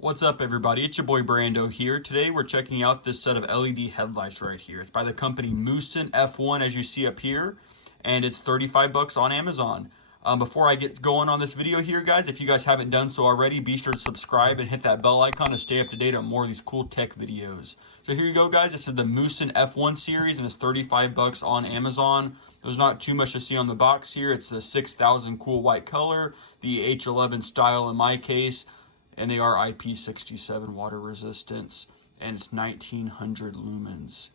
What's up everybody, it's your boy Brando here. Today we're checking out this set of LED headlights right here. It's by the company Muson F1 as you see up here, and it's 35 bucks on Amazon. Before I get going on this video here guys, if you guys haven't done so already, be sure to subscribe and hit that bell icon to stay up to date on more of these cool tech videos. So here you go guys, this is the Muson F1 series and it's 35 bucks on Amazon. There's not too much to see on the box here. It's the 6000 cool white color, the H11 style in my case, and they are IP67 water resistance, and it's 1900 lumens.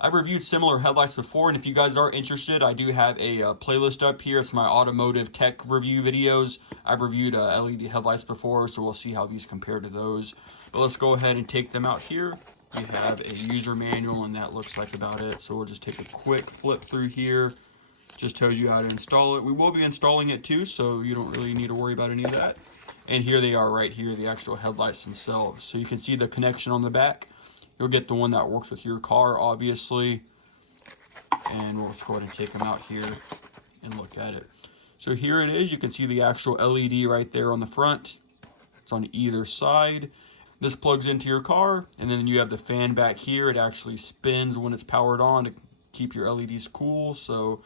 I've reviewed similar headlights before, and if you guys are interested, I do have a playlist up here. It's my automotive tech review videos. I've reviewed LED headlights before, so we'll see how these compare to those. But let's go ahead and take them out here. We have a user manual, and that looks like about it. So we'll just take a quick flip through here. Just tells you how to install it. We will be installing it too, so you don't really need to worry about any of that. And here they are right here, the actual headlights themselves. So you can see the connection on the back. You'll get the one that works with your car, obviously. And we'll just go ahead and take them out here and look at it. So here it is. You can see the actual LED right there on the front. It's on either side. This plugs into your car, and then you have the fan back here. It actually spins when it's powered on to keep your LEDs cool. So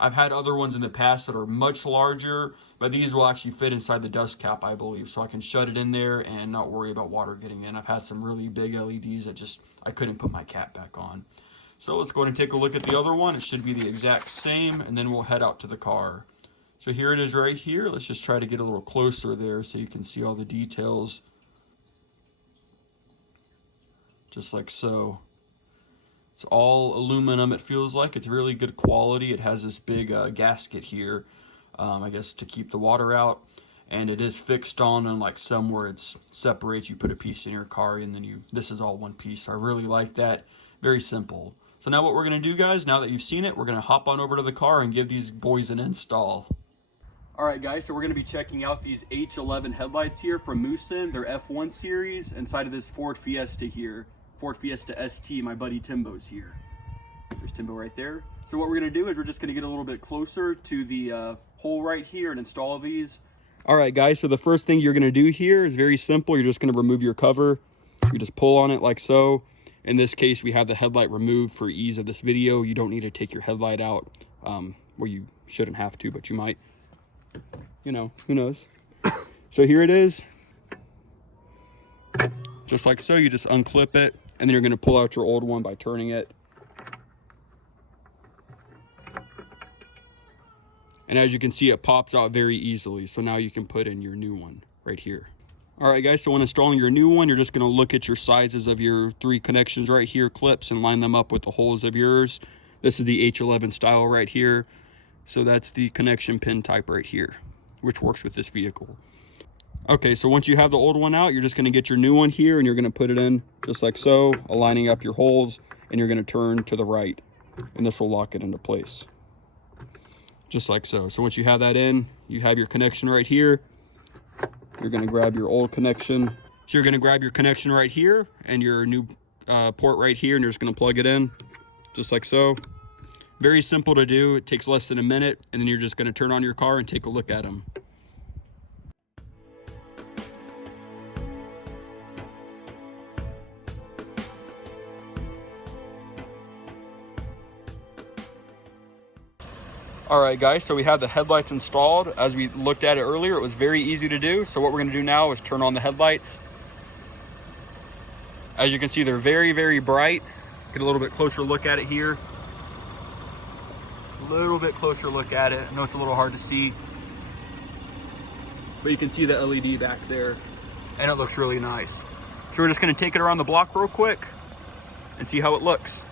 I've had other ones in the past that are much larger, but these will actually fit inside the dust cap, I believe, so I can shut it in there and not worry about water getting in. I've had some really big LEDs that I couldn't put my cap back on. So let's go ahead and take a look at the other one. It should be the exact same, and then we'll head out to the car. So here it is right here. Let's just try to get a little closer there so you can see all the details. Just like so. It's all aluminum, it feels like. It's really good quality. It has this big gasket here, I guess to keep the water out. And it is fixed on, unlike some where it separates. You put a piece in your car and then this is all one piece. I really like that. Very simple. So now what we're gonna do guys, now that you've seen it, we're gonna hop on over to the car and give these boys an install. All right guys, so we're gonna be checking out these H11 headlights here from Muson. They're F1 series inside of this Ford Fiesta here. Ford Fiesta ST, my buddy Timbo's here. There's Timbo right there. So what we're gonna do is we're just gonna get a little bit closer to the hole right here and install these. All right guys, so the first thing you're gonna do here is very simple. You're just gonna remove your cover. You just pull on it like so. In this case, we have the headlight removed for ease of this video. You don't need to take your headlight out, well, you shouldn't have to, but you might. You know, who knows? So here it is. Just like so, you just unclip it. And then you're going to pull out your old one by turning it. And as you can see, it pops out very easily. So now you can put in your new one right here. All right, guys, so when installing your new one, you're just going to look at your sizes of your 3 connections right here, clips, and line them up with the holes of yours. This is the H11 style right here. So that's the connection pin type right here, which works with this vehicle. Okay, so once you have the old one out, you're just gonna get your new one here and you're gonna put it in just like so, aligning up your holes, and you're gonna turn to the right, and this will lock it into place. Just like so. So once you have that in, you have your connection right here. You're gonna grab your old connection. So you're gonna grab your connection right here and your new port right here, and you're just gonna plug it in, just like so. Very simple to do. It takes less than a minute, and then you're just gonna turn on your car and take a look at them. All right guys, so we have the headlights installed. As we looked at it earlier, it was very easy to do. So what we're gonna do now is turn on the headlights. As you can see, they're very, very bright. Get a little bit closer look at it here. A little bit closer look at it. I know it's a little hard to see, but you can see the LED back there and it looks really nice. So we're just gonna take it around the block real quick and see how it looks.